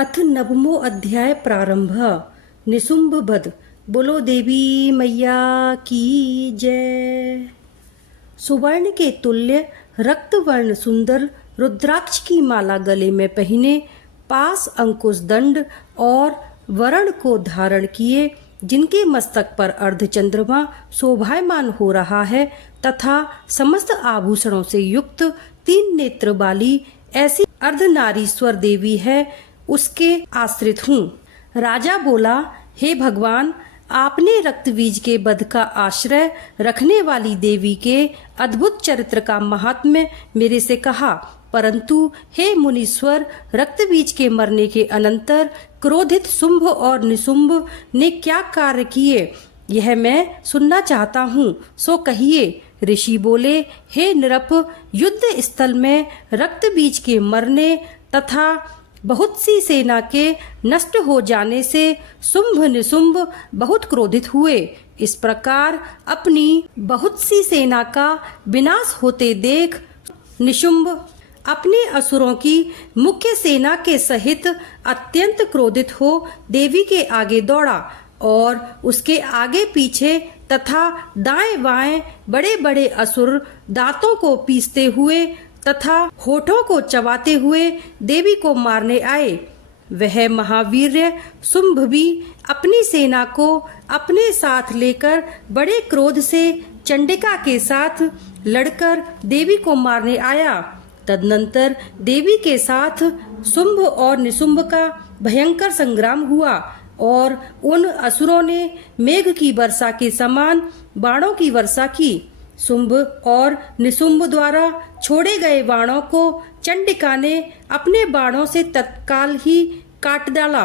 अथ नवमो अध्याय प्रारंभ। निशुंभ वध। बोलो देवी मैया की जय। सुवर्ण के तुल्य रक्त वर्ण सुंदर रुद्राक्ष की माला गले में पहने, पास अंकुश दंड और वरण को धारण किए, जिनके मस्तक पर अर्धचंद्रमा शोभायमान हो रहा है तथा समस्त आभूषणों से युक्त 3 नेत्र वाली ऐसी अर्धनारीश्वर देवी है, उसके आश्रित हूँ। राजा बोला, हे भगवान, आपने रक्तबीज के वध का आश्रय रखने वाली देवी के अद्भुत चरित्र का महात्म्य मेरे से कहा, परंतु हे मुनीश्वर, रक्तबीज के मरने के अनंतर क्रोधित शुंभ और निशुंभ ने क्या कार्य किए, यह मैं सुनना चाहता हूँ, सो कहिए। ऋषि बोले, हे नृप, युद्ध स्थल में रक्तबीज के मरने तथा बहुत सी सेना के नष्ट हो जाने से शुंभ निशुंभ बहुत क्रोधित हुए। इस प्रकार अपनी बहुत सी सेना का विनाश होते देख निशुंभ अपने असुरों की मुख्य सेना के सहित अत्यंत क्रोधित हो देवी के आगे दौड़ा और उसके आगे पीछे तथा दाएं बाएं बड़े बड़े असुर दांतों को पीसते हुए तथा होठों को चबाते हुए देवी को मारने आए। वह महावीर्य शुंभ भी अपनी सेना को अपने साथ लेकर बड़े क्रोध से चंडिका के साथ लड़कर देवी को मारने आया। तदनंतर देवी के साथ शुंभ और निशुंभ का भयंकर संग्राम हुआ और उन असुरों ने मेघ की वर्षा के समान बाणों की वर्षा की। शुंभ और निशुंभ द्वारा छोड़े गए बाणों को चंडिका ने अपने बाणों से तत्काल ही काट डाला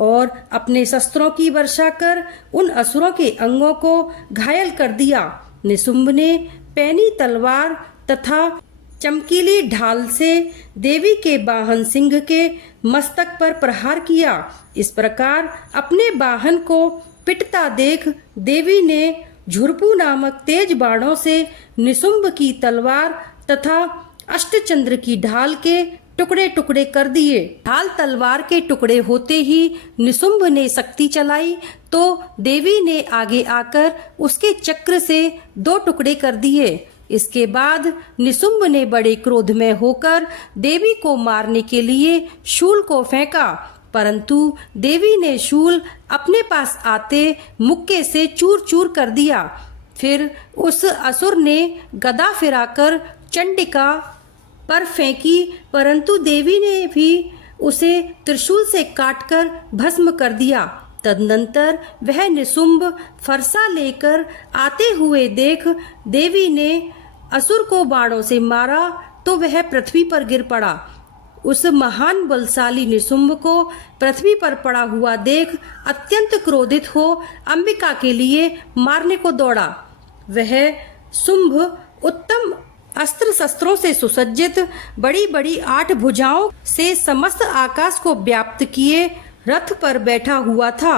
और अपने शस्त्रों की वर्षा कर उन असुरों के अंगों को घायल कर दिया। निशुंभ ने पैनी तलवार तथा चमकीली ढाल से देवी के वाहन सिंह के मस्तक पर प्रहार किया। इस प्रकार अपने वाहन को पिटता देख देवी ने झुरपू नामक तेज बाणों से निशुंभ की तलवार तथा अष्टचंद्र की ढाल के टुकड़े टुकड़े कर दिए। ढाल तलवार के टुकड़े होते ही निशुंभ ने शक्ति चलाई तो देवी ने आगे आकर उसके चक्र से 2 टुकड़े कर दिए। इसके बाद निशुंभ ने बड़े क्रोध में होकर देवी को मारने के लिए शूल को फेंका, परंतु देवी ने शूल अपने पास आते मुक्के से चूर चूर कर दिया। फिर उस असुर ने गदा फिराकर चंडिका पर फेंकी, परंतु देवी ने भी उसे त्रिशूल से काटकर भस्म कर दिया। तदनंतर वह निशुंभ फरसा लेकर आते हुए देख देवी ने असुर को बाणों से मारा तो वह पृथ्वी पर गिर पड़ा। उस महान बलशाली निशुंभ को पृथ्वी पर पड़ा हुआ देख अत्यंत क्रोधित हो अंबिका के लिए मारने को दौड़ा। वह शुंभ उत्तम अस्त्र शस्त्रों से सुसज्जित बड़ी बड़ी 8 भुजाओं से समस्त आकाश को व्याप्त किए रथ पर बैठा हुआ था।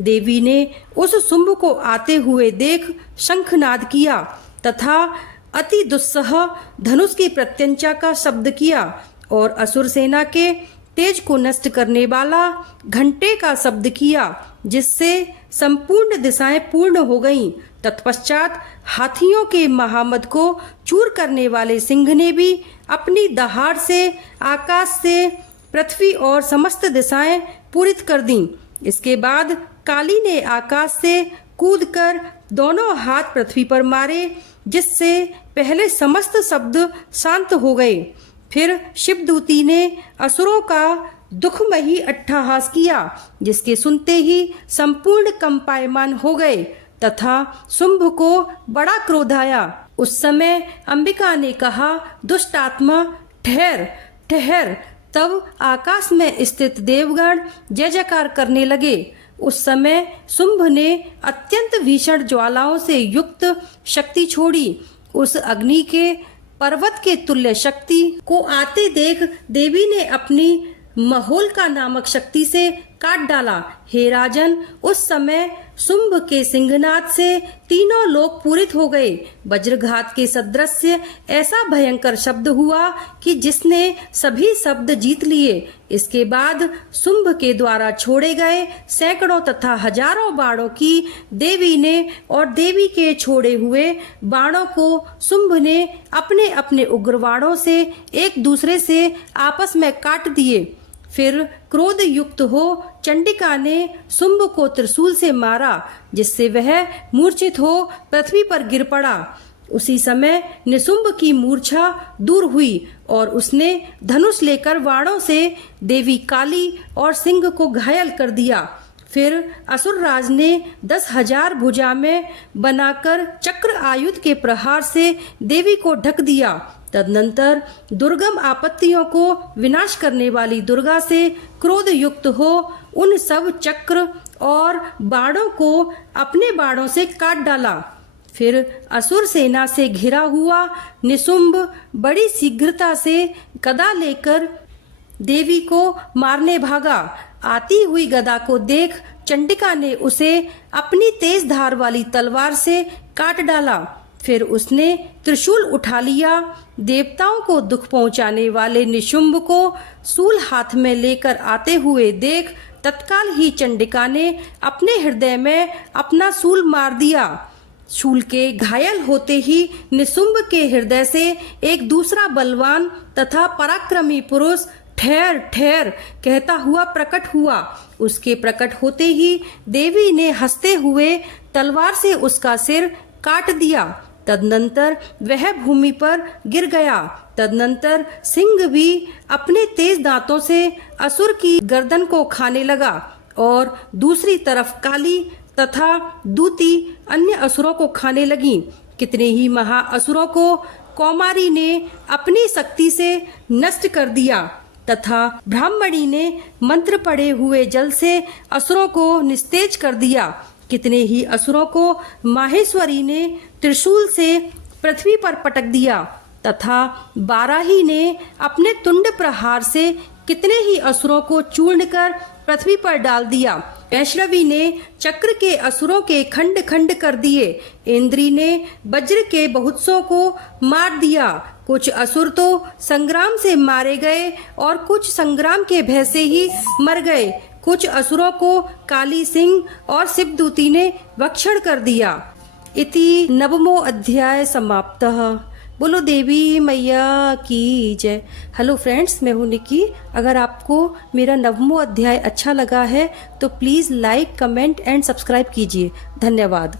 देवी ने उस शुंभ को आते हुए देख शंखनाद किया तथा अति दुस्सह धनुष की प्रत्यंचा का शब्द किया और असुर सेना के तेज को नष्ट करने वाला घंटे का शब्द किया, जिससे संपूर्ण दिशाएं पूर्ण हो गईं। तत्पश्चात हाथियों के महामद को चूर करने वाले सिंह ने भी अपनी दहाड़ से आकाश से पृथ्वी और समस्त दिशाएं पूरित कर दी। इसके बाद काली ने आकाश से कूदकर दोनों हाथ पृथ्वी पर मारे, जिससे पहले समस्त शब्द शांत हो गए। फिर शिवदूती ने असुरों का दुखमयी अट्टहास किया, जिसके सुनते ही संपूर्ण कंपायमान हो गए तथा शुंभ को बड़ा क्रोध आया। उस समय अंबिका ने कहा, दुष्ट आत्मा, ठहर ठहर। तब आकाश में स्थित देवगण जय जयकार करने लगे। उस समय शुंभ ने अत्यंत भीषण ज्वालाओं से युक्त शक्ति छोड़ी। उस अग्नि के पर्वत के तुल्य शक्ति को आते देख देवी ने अपनी महोल का नामक शक्ति से काट डाला। हे राजन, उस समय शुंभ के सिंहनाद से तीनों लोग पूरित हो गए। वज्रघात के सदृश ऐसा भयंकर शब्द हुआ कि जिसने सभी शब्द जीत लिए। इसके बाद शुंभ के द्वारा छोड़े गए सैकड़ों तथा हजारों बाणों की देवी ने और देवी के छोड़े हुए बाणों को शुंभ ने अपने अपने उग्र बाणों से एक दूसरे से आपस में काट दिए। फिर क्रोध युक्त हो चंडिका ने शुंभ को त्रिशूल से मारा, जिससे वह मूर्छित हो पृथ्वी पर गिर पड़ा। उसी समय निशुंभ की मूर्छा दूर हुई और उसने धनुष लेकर बाणों से देवी काली और सिंह को घायल कर दिया। फिर असुर राज ने 10,000 भुजा में बनाकर चक्र आयुध के प्रहार से देवी को ढक दिया। तदनंतर दुर्गम आपत्तियों को विनाश करने वाली दुर्गा से क्रोध युक्त हो उन सब चक्र और बाणों को अपने बाणों से काट डाला। फिर असुर सेना से घिरा हुआ निशुंभ बड़ी शीघ्रता से गदा लेकर देवी को मारने भागा। आती हुई गदा को देख चंडिका ने उसे अपनी तेज धार वाली तलवार से काट डाला। फिर उसने त्रिशूल उठा लिया। देवताओं को दुख पहुंचाने वाले निशुंभ को शूल हाथ में लेकर आते हुए देख तत्काल ही चंडिका ने अपने हृदय में अपना शूल मार दिया। शूल के घायल होते ही निशुंभ के हृदय से एक दूसरा बलवान तथा पराक्रमी पुरुष ठहर ठहर कहता हुआ प्रकट हुआ। उसके प्रकट होते ही देवी ने हंसते हुए तलवार से उसका सिर काट दिया। तदनंतर वह भूमि पर गिर गया। तदनंतर सिंह भी अपने तेज दांतों से असुर की गर्दन को खाने लगा और दूसरी तरफ काली तथा दूती अन्य असुरों को खाने लगी। कितने ही महाअसुरों को कौमारी ने अपनी शक्ति से नष्ट कर दिया तथा ब्राह्मणी ने मंत्र पढ़े हुए जल से असुरों को निस्तेज कर दिया। कितने ही असुरों को माहेश्वरी ने त्रिशूल से पृथ्वी पर पटक दिया तथा बाराही ने अपने तुंड प्रहार से कितने ही असुरों को चूर्ण कर पृथ्वी पर डाल दिया। वैष्णवी ने चक्र के असुरों के खंड खंड कर दिए। इंद्री ने वज्र के बहुत्सों को मार दिया। कुछ असुर तो संग्राम से मारे गए और कुछ संग्राम के भय से ही मर गए। कुछ असुरों को काली सिंह और शिवदूती ने भक्षण कर दिया। इति नवमो अध्याय समाप्तः। बोलो देवी मैया की जय। हेलो फ्रेंड्स, मैं हूँ निकी। अगर आपको मेरा नवमो अध्याय अच्छा लगा है तो please like, comment and subscribe कीजिए। धन्यवाद।